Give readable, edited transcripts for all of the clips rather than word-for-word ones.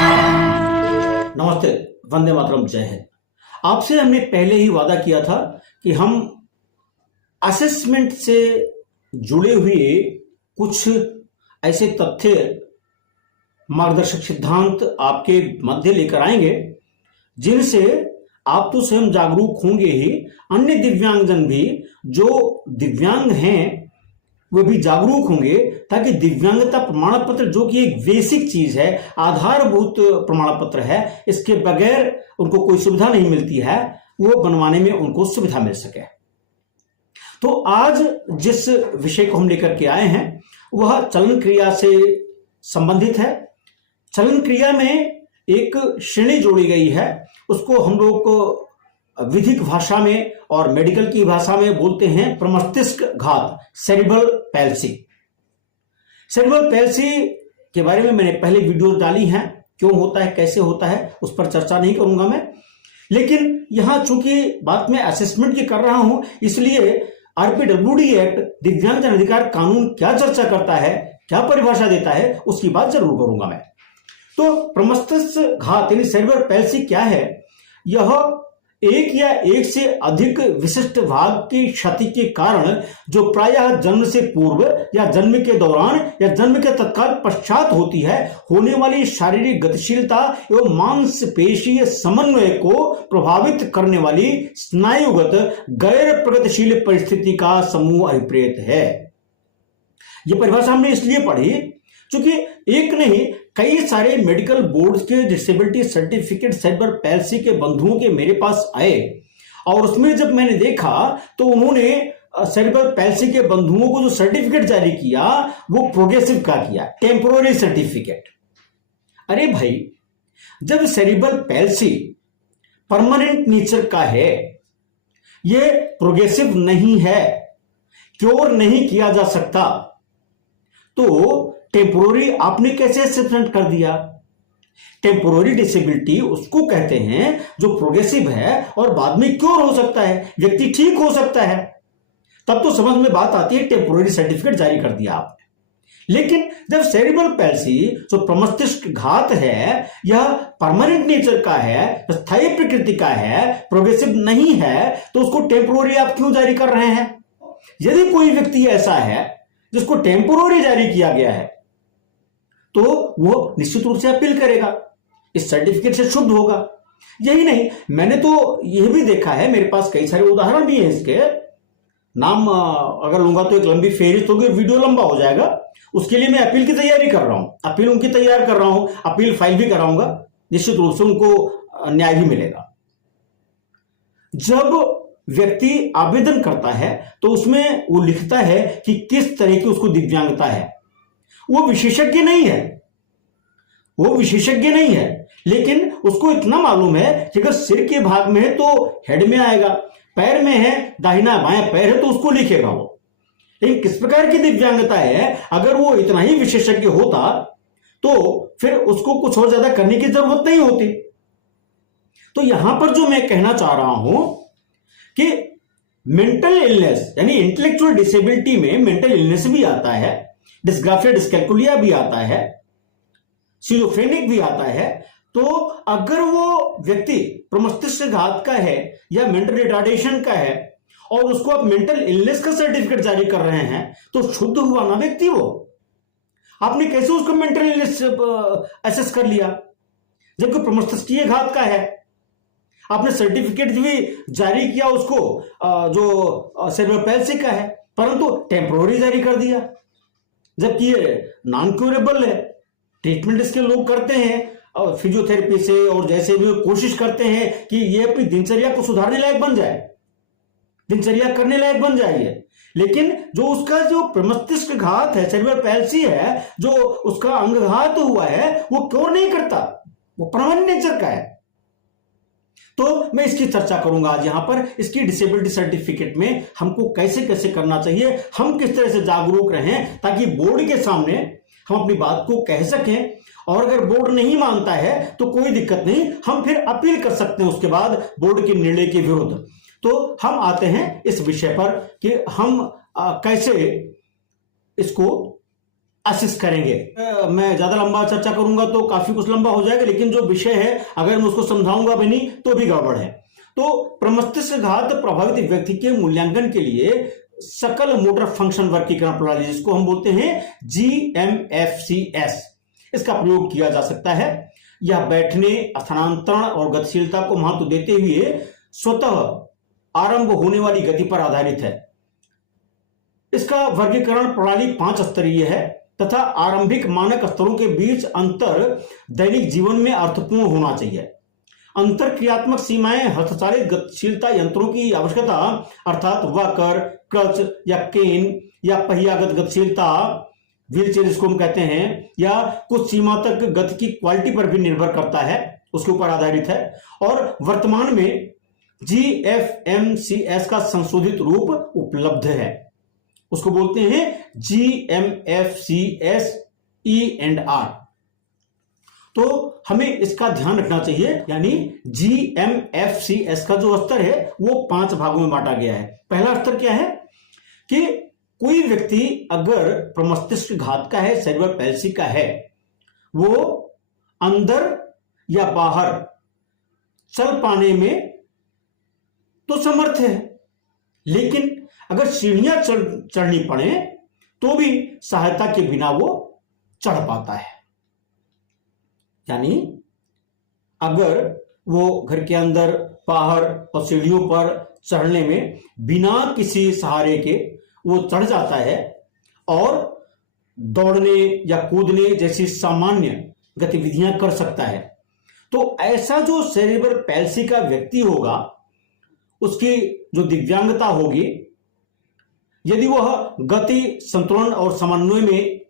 नमस्ते, वंदे मातरम, जय हिंद। आपसे हमने पहले ही वादा किया था कि हम असेसमेंट से जुड़े हुए कुछ ऐसे तथ्य, मार्गदर्शक सिद्धांत आपके मध्य लेकर आएंगे जिनसे आप तो स्वयं जागरूक होंगे ही, अन्य दिव्यांगजन भी जो दिव्यांग हैं वे भी जागरूक होंगे, ताकि दिव्यांगता प्रमाण पत्र, जो कि एक बेसिक चीज है, आधारभूत प्रमाण पत्र है, इसके बगैर उनको कोई सुविधा नहीं मिलती है, वो बनवाने में उनको सुविधा मिल सके। तो आज जिस विषय को हम लेकर के आए हैं वह चलन क्रिया से संबंधित है। चलन क्रिया में एक श्रेणी जोड़ी गई है, उसको हम लोग विधिक भाषा में और मेडिकल की भाषा में बोलते हैं प्रमस्तिष्क घात, सेरिब्रल पैल्सी। सेरिब्रल पैल्सी के बारे में मैंने पहले वीडियो डाली हैं, क्यों होता है, कैसे होता है, उस पर चर्चा नहीं करूंगा मैं। लेकिन यहां चूंकि बात मैं असेसमेंट की कर रहा हूं, इसलिए आरपीडब्ल्यूडी एक्ट, दिव्यांगजन अधिकार कानून क्या चर्चा करता है, क्या परिभाषा देता है, उसकी बात जरूर करूंगा मैं। तो प्रमस्तिष्क घात यानी सेरिब्रल पैल्सी क्या है? यह एक या एक से अधिक विशिष्ट भाग की क्षति के कारण, जो प्रायः जन्म से पूर्व या जन्म के दौरान या जन्म के तत्काल पश्चात होती है, होने वाली शारीरिक गतिशीलता एवं मांसपेशीय समन्वय को प्रभावित करने वाली स्नायुगत गैर प्रगतिशील परिस्थिति का समूह अभिप्रेत है। यह परिभाषा हमने इसलिए पढ़ी क्योंकि एक नहीं, कई सारे मेडिकल बोर्ड के डिसेबिलिटी सर्टिफिकेट सेरिब्रल पैल्सी के बंधुओं के मेरे पास आए, और उसमें जब मैंने देखा तो उन्होंने सेरिब्रल पैल्सी के बंधुओं को जो सर्टिफिकेट जारी किया वो प्रोग्रेसिव का किया, टेम्पोररी सर्टिफिकेट। अरे भाई, जब सेरिब्रल पैल्सी परमानेंट नेचर का है, ये प्रोग्रेसिव नहीं है, क्योर नहीं किया जा सकता, तो टेम्पोररी आपने कैसे असेसमेंट कर दिया? टेम्पोररी डिसेबिलिटी उसको कहते हैं जो प्रोग्रेसिव है और बाद में क्योर हो सकता है, व्यक्ति ठीक हो सकता है, तब तो समझ में बात आती है, टेम्पोररी सर्टिफिकेट जारी कर दिया आपने। लेकिन जब सेरिब्रल पैल्सी जो प्रमस्तिष्क घात है, यह परमानेंट नेचर का है, स्थायी प्रकृति का है, प्रोग्रेसिव नहीं है, तो उसको टेम्पोररी आप क्यों जारी कर रहे हैं? यदि कोई व्यक्ति ऐसा है जिसको टेम्पोररी जारी किया गया है, तो वो निश्चित रूप से अपील करेगा, इस सर्टिफिकेट से शुद्ध होगा। यही नहीं, मैंने तो यह भी देखा है, मेरे पास कई सारे उदाहरण भी हैं, इसके नाम अगर लूंगा तो एक लंबी फेहरिस्त होगी, वीडियो लंबा हो जाएगा। उसके लिए मैं अपील की तैयारी कर रहा हूं, अपील उनकी तैयार कर रहा हूं, अपील फाइल भी कराऊंगा, निश्चित रूप से उनको न्याय भी मिलेगा। जब व्यक्ति आवेदन करता है तो उसमें वो लिखता है कि किस तरह की उसको दिव्यांगता है। वो विशेषज्ञ नहीं है, लेकिन उसको इतना मालूम है कि अगर सिर के भाग में है तो हेड में आएगा, पैर में है, दाहिना बायां पैर है तो उसको लिखेगा वो। लेकिन किस प्रकार की दिव्यांगता है, अगर वो इतना ही विशेषज्ञ होता तो फिर उसको कुछ और ज्यादा करने की जरूरत नहीं होती। तो यहां पर जो मैं कहना चाह रहा हूं कि मेंटल इलनेस यानी इंटेलेक्चुअल डिसेबिलिटी में मेंटल इलनेस भी आता है, डिस्ग्राफिया डिस्कैल्कुलिया भी आता है, सिजोफ्रेनिक भी आता है। तो अगर वो व्यक्ति प्रमस्तिष्क घात का है या मेंटल रिटार्डेशन का है और उसको आप मेंटल इलनेस का सर्टिफिकेट जारी कर रहे हैं, तो शुद्ध हुआ ना व्यक्ति वो। आपने कैसे उसको मेंटल इलनेस असेस कर लिया जबकि प्रमस्तिष्कीय घात का है? आपने सर्टिफिकेट भी जारी किया उसको जो सेरिब्रल पैल्सी का है, परंतु टेम्पोररी जारी कर दिया, जबकि ये नॉन क्यूरेबल है। ट्रीटमेंट इसके लोग करते हैं और फिजियोथेरेपी से, और जैसे भी कोशिश करते हैं कि ये अपनी दिनचर्या को सुधारने लायक बन जाए, दिनचर्या करने लायक बन जाए। लेकिन जो उसका जो प्रमस्तिष्क घात है, सेरिब्रल पैल्सी है, जो उसका अंगघात हुआ है, वो क्योर नहीं करता, वो परमानेंट नेचर का है। तो मैं इसकी चर्चा करूंगा आज यहां पर। इसकी डिसेबिलिटी सर्टिफिकेट में हमको कैसे कैसे करना चाहिए, हम किस तरह से जागरूक रहें, ताकि बोर्ड के सामने हम अपनी बात को कह सकें। और अगर बोर्ड नहीं मानता है तो कोई दिक्कत नहीं, हम फिर अपील कर सकते हैं उसके बाद बोर्ड के निर्णय के विरुद्ध। तो हम आते हैं इस विषय पर कि हम कैसे इसको असिस्ट करेंगे। मैं ज्यादा लंबा चर्चा करूंगा तो काफी कुछ लंबा हो जाएगा, लेकिन जो विषय है अगर मैं उसको समझाऊंगा भी नहीं तो भी गड़बड़ है। तो प्रमस्तिष्क घात प्रभावित व्यक्ति के मूल्यांकन के लिए सकल मोटर फंक्शन वर्गीकरण प्रणाली, जिसको हम बोलते हैं GMFCS, इसका प्रयोग किया जा सकता है। यह बैठने, स्थानांतरण और गतिशीलता को महत्व देते हुए स्वतः आरंभ होने वाली गति पर आधारित है। इसका वर्गीकरण प्रणाली 5 स्तरीय है तथा आरंभिक मानक स्तरों के बीच अंतर दैनिक जीवन में अर्थपूर्ण होना चाहिए। अंतर क्रियात्मक सीमाएं हस्तचालित गतिशीलता यंत्रों की आवश्यकता, अर्थात वॉकर, क्लच या केन या पहियागत गतिशीलता, व्हील चेयर जिसको हम कहते हैं, या कुछ सीमा तक गति की क्वालिटी पर भी निर्भर करता है, उसके ऊपर आधारित है। और वर्तमान में GFMCS का संशोधित रूप उपलब्ध है, उसको बोलते हैं GMFCS E&R। तो हमें इसका ध्यान रखना चाहिए, यानी GMFCS का जो स्तर है वो 5 भागों में बांटा गया है। पहला स्तर क्या है कि कोई व्यक्ति अगर प्रमस्तिष्क घात का है, सेरेब्रल पैल्सी का है, वो अंदर या बाहर चल पाने में तो समर्थ है, लेकिन अगर सीढ़ियां चढ़नी पड़े तो भी सहायता के बिना वो चढ़ पाता है। यानी अगर वो घर के अंदर, बाहर और सीढ़ियों पर चढ़ने में बिना किसी सहारे के वो चढ़ जाता है और दौड़ने या कूदने जैसी सामान्य गतिविधियां कर सकता है, तो ऐसा जो सेरेब्रल पैल्सी का व्यक्ति होगा, उसकी जो दिव्यांगता होगी, यदि वह गति, संतुलन और समन्वय में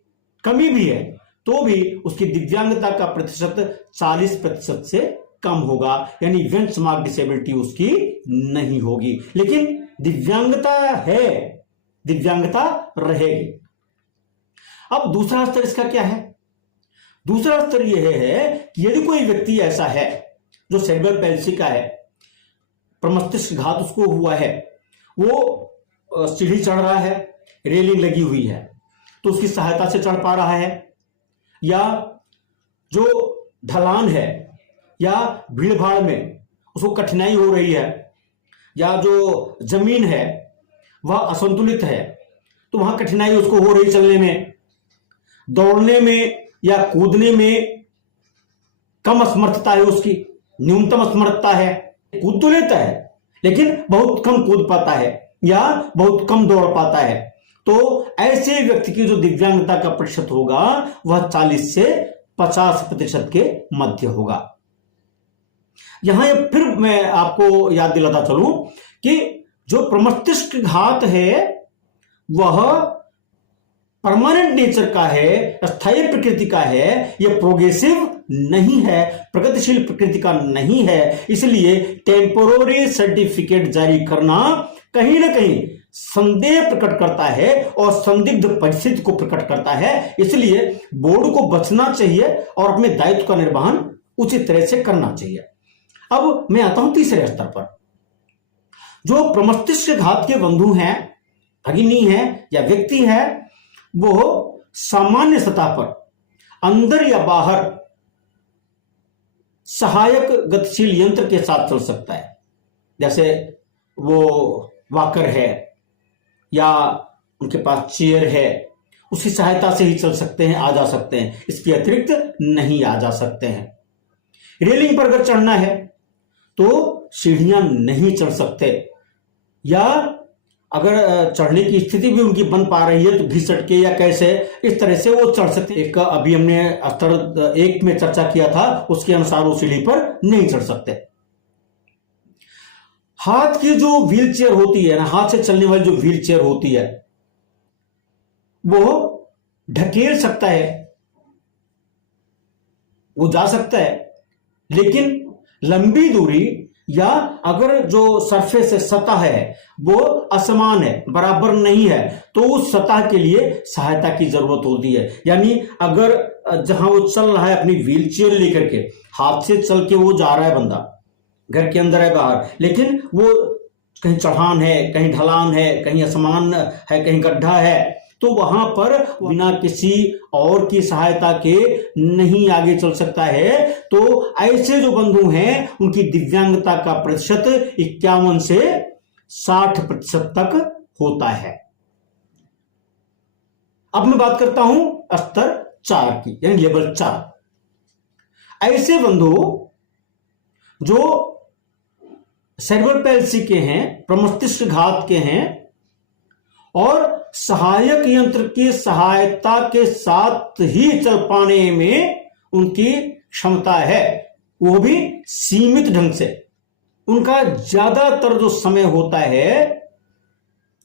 कमी भी है तो भी उसकी दिव्यांगता का प्रतिशत 40% से कम होगा, यानी बेंचमार्क डिसेबिलिटी उसकी नहीं होगी, लेकिन दिव्यांगता है, दिव्यांगता रहेगी। अब दूसरा स्तर इसका क्या है? दूसरा स्तर यह है कि यदि कोई व्यक्ति ऐसा है जो सेरेब्रल पैल्सी का है, प्रमस्तिष्क घात उसको हुआ है, वो सीढ़ी चढ़ रहा है, रेलिंग लगी हुई है तो उसकी सहायता से चढ़ पा रहा है, या जो ढलान है या भीड़ भाड़ में उसको कठिनाई हो रही है, या जो जमीन है वह असंतुलित है तो वहां कठिनाई उसको हो रही चलने में, दौड़ने में या कूदने में कम असमर्थता है उसकी, न्यूनतम असमर्थता है, कूद तो लेता है लेकिन बहुत कम कूद पाता है या बहुत कम दौड़ पाता है, तो ऐसे व्यक्ति की जो दिव्यांगता का प्रतिशत होगा वह 40 से 50% के मध्य होगा। यहां फिर मैं आपको याद दिलाता चलूं कि जो प्रमस्तिष्क घात है वह परमानेंट नेचर का है, स्थायी प्रकृति का है, यह प्रोग्रेसिव नहीं है, प्रगतिशील प्रकृति का नहीं है, इसलिए टेम्पोररी सर्टिफिकेट जारी करना कहीं ना कहीं संदेह प्रकट करता है और संदिग्ध परिस्थिति को प्रकट करता है। इसलिए बोर्ड को बचना चाहिए और अपने दायित्व का निर्वहन उचित तरह से करना चाहिए। अब मैं आता हूं तीसरे स्तर पर। जो प्रमस्तिष्क घात के बंधु हैं, भगिनी है या व्यक्ति है, वो सामान्य सतह पर अंदर या बाहर सहायक गतिशील यंत्र के साथ चल सकता है, जैसे वो वॉकर है या उनके पास चेयर है, उसकी सहायता से ही चल सकते हैं, आ जा सकते हैं, इसके अतिरिक्त नहीं आ जा सकते हैं। रेलिंग पर अगर चढ़ना है तो सीढ़ियां नहीं चढ़ सकते, या अगर चढ़ने की स्थिति भी उनकी बन पा रही है तो घिसट के या कैसे इस तरह से वो चढ़ सकते। एक अभी हमने स्तर 1 में चर्चा किया था, उसके अनुसार वो सीढ़ी पर नहीं चढ़ सकते। हाथ की जो व्हील चेयर होती है ना, हाथ से चलने वाली जो व्हील चेयर होती है, वो ढकेल सकता है, वो जा सकता है, लेकिन लंबी दूरी या अगर जो सरफेस है, सतह है, वो असमान है, बराबर नहीं है, तो उस सतह के लिए सहायता की जरूरत होती है। यानी अगर जहां वो चल रहा है अपनी व्हील चेयर लेकर के, हाथ से चल के वो जा रहा है बंदा, घर के अंदर है बाहर, लेकिन वो कहीं चढ़ान है, कहीं ढलान है, कहीं असमान है, कहीं गड्ढा है, तो वहां पर बिना किसी और की सहायता के नहीं आगे चल सकता है। तो ऐसे जो बंधु हैं उनकी दिव्यांगता का प्रतिशत 51 से 60% तक होता है। अब मैं बात करता हूं स्तर 4 की, यानी लेवल 4। ऐसे बंधु जो सेरेब्रल पैल्सी के हैं, प्रमस्तिष्क घात के हैं और सहायक यंत्र की सहायता के साथ ही चल पाने में उनकी क्षमता है, वो भी सीमित ढंग से। उनका ज्यादातर जो समय होता है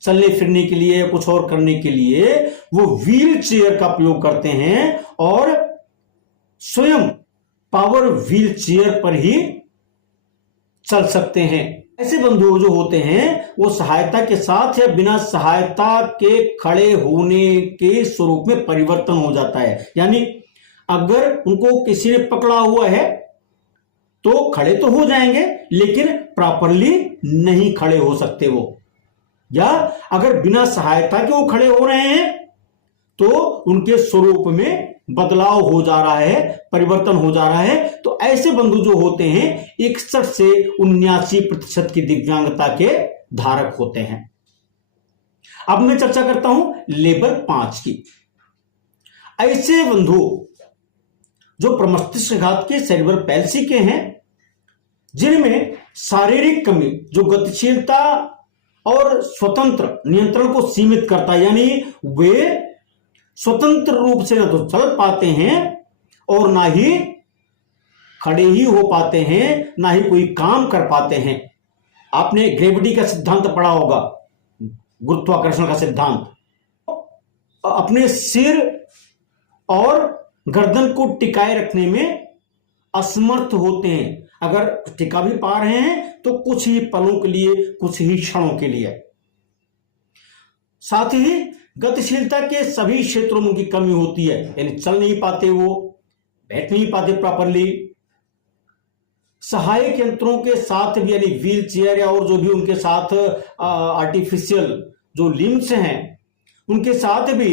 चलने फिरने के लिए, कुछ और करने के लिए, वो व्हील चेयर का प्रयोग करते हैं और स्वयं पावर व्हील चेयर पर ही चल सकते हैं। ऐसे बंधु जो होते हैं वो सहायता के साथ या बिना सहायता के खड़े होने के स्वरूप में परिवर्तन हो जाता है। यानी अगर उनको किसी ने पकड़ा हुआ है तो खड़े तो हो जाएंगे, लेकिन प्रॉपरली नहीं खड़े हो सकते वो, या अगर बिना सहायता के वो खड़े हो रहे हैं तो उनके स्वरूप में बदलाव हो जा रहा है, परिवर्तन हो जा रहा है। तो ऐसे बंधु जो होते हैं 61 से 79% की दिव्यांगता के धारक होते हैं। अब मैं चर्चा करता हूं लेवल 5 की। ऐसे बंधु जो प्रमस्तिष्क घात के, सेरेब्रल पैल्सी के हैं, जिनमें शारीरिक कमी जो गतिशीलता और स्वतंत्र नियंत्रण को सीमित करता है, यानी वे स्वतंत्र रूप से ना तो चल पाते हैं और ना ही खड़े ही हो पाते हैं, ना ही कोई काम कर पाते हैं। आपने ग्रेविटी का सिद्धांत पढ़ा होगा, गुरुत्वाकर्षण का सिद्धांत। अपने सिर और गर्दन को टिकाए रखने में असमर्थ होते हैं। अगर टिका भी पा रहे हैं तो कुछ ही पलों के लिए, कुछ ही क्षणों के लिए। साथ ही गतिशीलता के सभी क्षेत्रों में उनकी कमी होती है, यानी चल नहीं पाते, वो बैठ नहीं पाते प्रॉपरली। सहायक यंत्रों के साथ भी, यानी व्हील चेयर या और जो भी उनके साथ आर्टिफिशियल जो लिम्स हैं, उनके साथ भी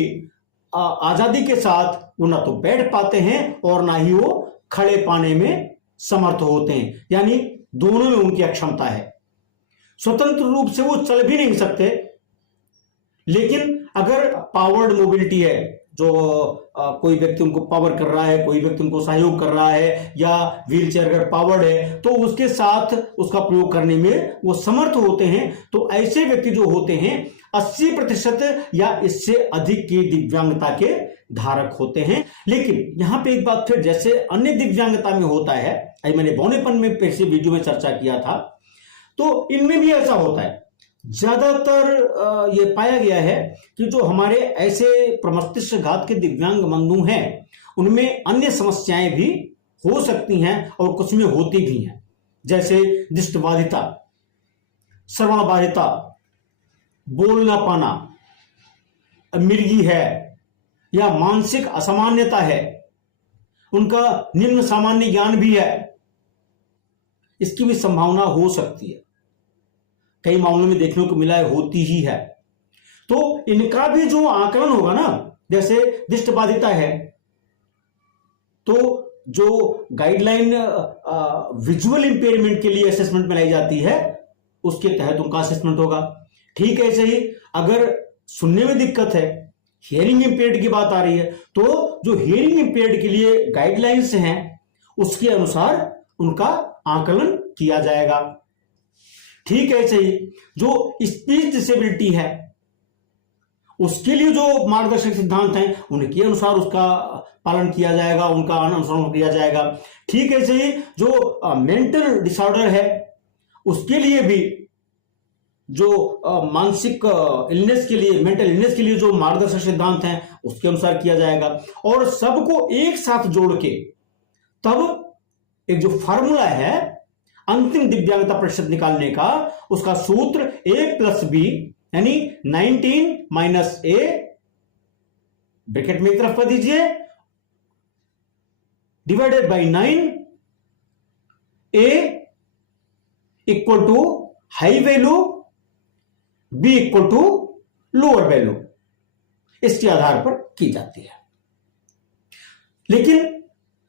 आजादी के साथ वो ना तो बैठ पाते हैं और ना ही वो खड़े पाने में समर्थ होते हैं, यानी दोनों में उनकी अक्षमता है। स्वतंत्र रूप से वो चल भी नहीं सकते, लेकिन अगर पावर्ड मोबिलिटी है, जो कोई व्यक्ति उनको पावर कर रहा है, कोई व्यक्ति उनको सहयोग कर रहा है, या व्हील चेयर अगर पावर्ड है तो उसके साथ उसका प्रयोग करने में वो समर्थ होते हैं। तो ऐसे व्यक्ति जो होते हैं 80% या इससे अधिक की दिव्यांगता के धारक होते हैं। लेकिन यहां पे एक बात फिर, जैसे अन्य दिव्यांगता में होता है, मैंने बौनेपन में पिछले वीडियो में चर्चा किया था, तो इनमें भी ऐसा होता है। ज्यादातर ये पाया गया है कि जो हमारे ऐसे प्रमस्तिष्क घात के दिव्यांग बंधु हैं उनमें अन्य समस्याएं भी हो सकती हैं और कुछ में होती भी हैं, जैसे दृष्टिबाधिता, श्रवण बाधिता, बोल ना पाना, मिर्गी है, या मानसिक असामान्यता है, उनका निम्न सामान्य ज्ञान भी है, इसकी भी संभावना हो सकती है। कई मामलों में देखने को मिला है, होती ही है। तो इनका भी जो आकलन होगा ना, जैसे दृष्टिबाधिता है तो जो गाइडलाइन विजुअल इंपेयरमेंट के लिए असेसमेंट में लाई जाती है उसके तहत उनका असेसमेंट होगा। ठीक है, ऐसे ही अगर सुनने में दिक्कत है, हियरिंग इंपेयर्ड की बात आ रही है, तो जो हियरिंग इंपेयर्ड के लिए गाइडलाइंस हैं उसके अनुसार उनका आकलन किया जाएगा। ठीक है, ऐसे ही जो स्पीच डिसेबिलिटी है उसके लिए जो मार्गदर्शक सिद्धांत हैं उनके अनुसार उसका पालन किया जाएगा, उनका अनुसरण किया जाएगा। ठीक है, ऐसे ही जो मेंटल डिसऑर्डर है उसके लिए भी जो मानसिक इलनेस के लिए, मेंटल इलनेस के लिए जो मार्गदर्शक सिद्धांत हैं उसके अनुसार किया जाएगा। और सबको एक साथ जोड़ के तब एक जो फार्मूला है अंतिम दिव्यांगता प्रतिशत निकालने का, उसका सूत्र A+B यानी 19 - A, ब्रैकेट में एक तरफ कर दीजिए, divided by 9, A equal to high value, B equal to lower value. इसके आधार पर की जाती है। लेकिन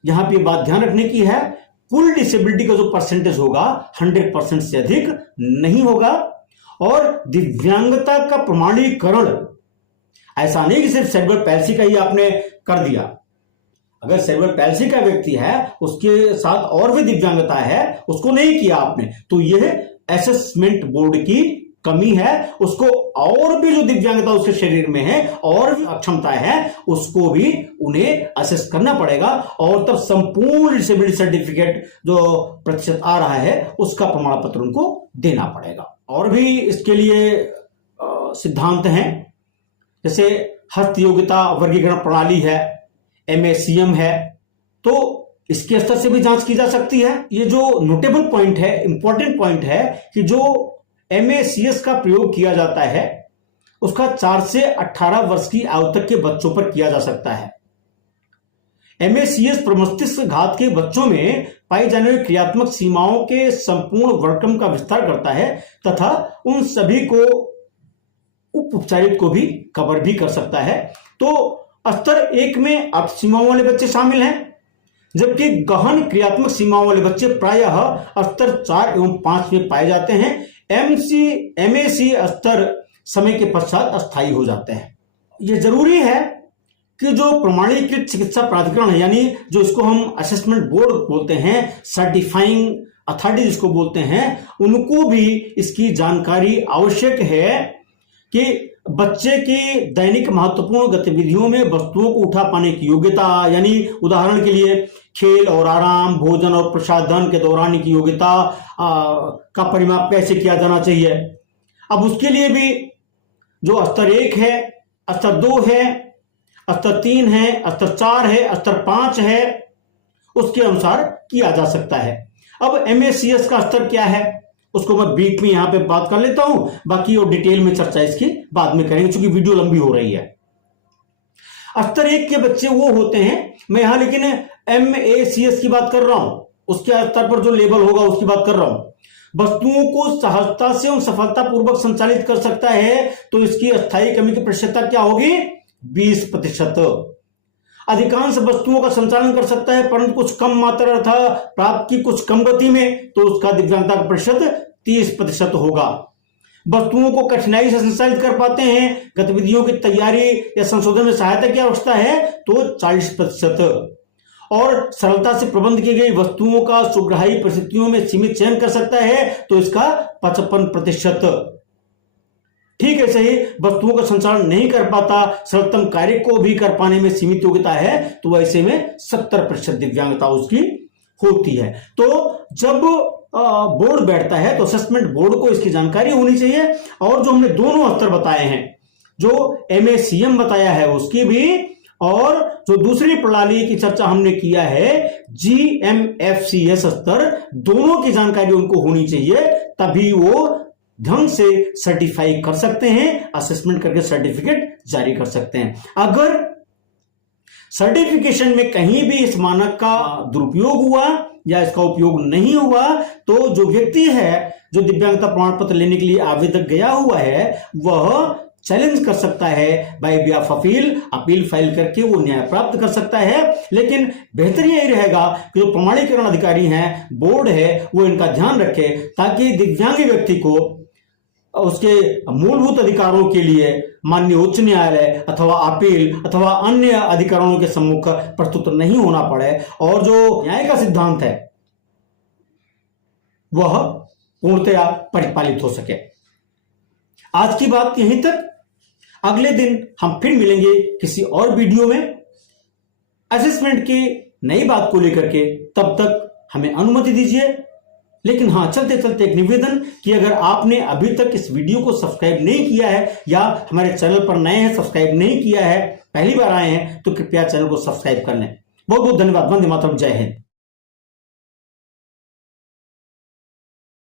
यहां पे बात ध्यान रखने की है, कुल डिसेबिलिटी का जो परसेंटेज होगा 100% से अधिक नहीं होगा। और दिव्यांगता का प्रमाणीकरण ऐसा नहीं कि सिर्फ सेरेब्रल पैल्सी का ही आपने कर दिया। अगर सेरेब्रल पैल्सी का व्यक्ति है, उसके साथ और भी दिव्यांगता है, उसको नहीं किया आपने, तो यह असेसमेंट बोर्ड की कमी है। उसको और भी जो दिव्यांगता उसके शरीर में है और भी अक्षमता है, उसको भी उन्हें असेस करना पड़ेगा। और तब संपूर्ण डिसेबिलिटी सर्टिफिकेट जो प्रतिशत आ रहा है उसका प्रमाण पत्र उनको देना पड़ेगा। और भी इसके लिए सिद्धांत हैं, जैसे हस्त योग्यता वर्गीकरण प्रणाली है, MACM है, तो इसके स्तर से भी जांच की जा सकती है। ये जो नोटेबल पॉइंट है, इंपॉर्टेंट पॉइंट है कि जो MACS का प्रयोग किया जाता है उसका 4 से 18 वर्ष की आयु तक के बच्चों पर किया जा सकता है। MACS प्रमस्तिष्क घात के बच्चों में पाई जाने वाली क्रियात्मक सीमाओं के संपूर्ण वर्गक्रम का विस्तार करता है तथा उन सभी को उपचारित को भी कवर भी कर सकता है। तो स्तर 1 में अल्प सीमाओं वाले बच्चे शामिल हैं, जबकि गहन क्रियात्मक सीमाओं वाले बच्चे प्रायः स्तर 4 एवं 5 में पाए जाते हैं। MAC स्तर समय के पश्चात अस्थायी हो जाते हैं। यह जरूरी है कि जो प्रमाणीकृत चिकित्सा प्राधिकरण है, यानी जो इसको हम असेसमेंट बोर्ड बोलते हैं, सर्टिफाइंग अथॉरिटी जिसको बोलते हैं, उनको भी इसकी जानकारी आवश्यक है कि बच्चे की दैनिक महत्वपूर्ण गतिविधियों में वस्तुओं को उठा पाने की योग्यता, यानी उदाहरण के लिए खेल और आराम, भोजन और प्रसाधन के दौरान की योग्यता का परिमाप कैसे किया जाना चाहिए। अब उसके लिए भी जो स्तर 1 है, स्तर 2 है, स्तर 3 है, स्तर 4 है, स्तर 5 है, उसके अनुसार किया जा सकता है। अब MACS का स्तर क्या है उसको मैं बीच में यहां पे बात कर लेता हूं, बाकी और डिटेल में चर्चा इसकी बाद में करेंगे क्योंकि वीडियो लंबी हो रही है। स्तर 1 के बच्चे वो होते हैं, मैं यहां लेकिन MACS की बात कर रहा हूं, उसके स्तर पर जो लेवल होगा उसकी बात कर रहा हूं। वस्तुओं को सहजता से और सफलतापूर्वक संचालित कर सकता है, तो इसकी अस्थायी कमी की प्रतिशतता क्या होगी? 20%। अधिकांश वस्तुओं का संचालन कर सकता है परंतु कुछ कम मात्रा तथा प्राप्त की कुछ कम गति में, तो उसका दिव्यांगता का प्रतिशत 30% होगा। वस्तुओं को कठिनाई से संचालित कर पाते हैं, गतिविधियों की तैयारी या संशोधन में सहायता की आवश्यकता है, तो 40%। और सरलता से प्रबंध की गई वस्तुओं का सुग्राही परिस्थितियों में सीमित चयन कर सकता है, तो इसका 55%। ठीक है, सही वस्तुओं का संचालन नहीं कर पाता, सरलतम कार्य को भी कर पाने में सीमित योग्यता है, तो ऐसे में 70% दिव्यांगता उसकी होती है। तो जब बोर्ड बैठता है तो असेसमेंट बोर्ड को इसकी जानकारी होनी चाहिए। और जो हमने दोनों स्तर बताए हैं, जो MACM बताया है उसकी भी, और जो दूसरी प्रणाली की चर्चा हमने किया है GMFCS स्तर, दोनों की जानकारी उनको होनी चाहिए, तभी वो ढंग से सर्टिफाई कर सकते हैं, असेसमेंट करके सर्टिफिकेट जारी कर सकते हैं। अगर सर्टिफिकेशन में कहीं भी इस मानक का दुरुपयोग हुआ या इसका उपयोग नहीं हुआ, तो जो व्यक्ति है जो दिव्यांगता प्रमाण पत्र लेने के लिए आवेदक गया हुआ है, वह चैलेंज कर सकता है by way of appeal file करके वो न्याय प्राप्त कर सकता है। लेकिन बेहतर यही रहेगा कि जो प्रमाणीकरण अधिकारी हैं, बोर्ड है, वो इनका ध्यान रखे ताकि दिव्यांग व्यक्ति को उसके मूलभूत अधिकारों के लिए माननीय उच्च न्यायालय अथवा अपील अथवा अन्य अधिकारियों के सम्मुख प्रस्तुत नहीं होना पड़े, और जो न्याय का सिद्धांत है वह पूर्णतया परिपालित हो सके। आज की बात यहीं तक। अगले दिन हम फिर मिलेंगे किसी और वीडियो में असेसमेंट की नई बात को लेकर के। तब तक हमें अनुमति दीजिए। लेकिन हाँ, चलते चलते एक निवेदन कि अगर आपने अभी तक इस वीडियो को सब्सक्राइब नहीं किया है या हमारे चैनल पर नए हैं, सब्सक्राइब नहीं किया है, पहली बार आए हैं, तो कृपया चैनल को सब्सक्राइब कर लें। बहुत बहुत धन्यवाद। वंदे मातरम। जय हिंद।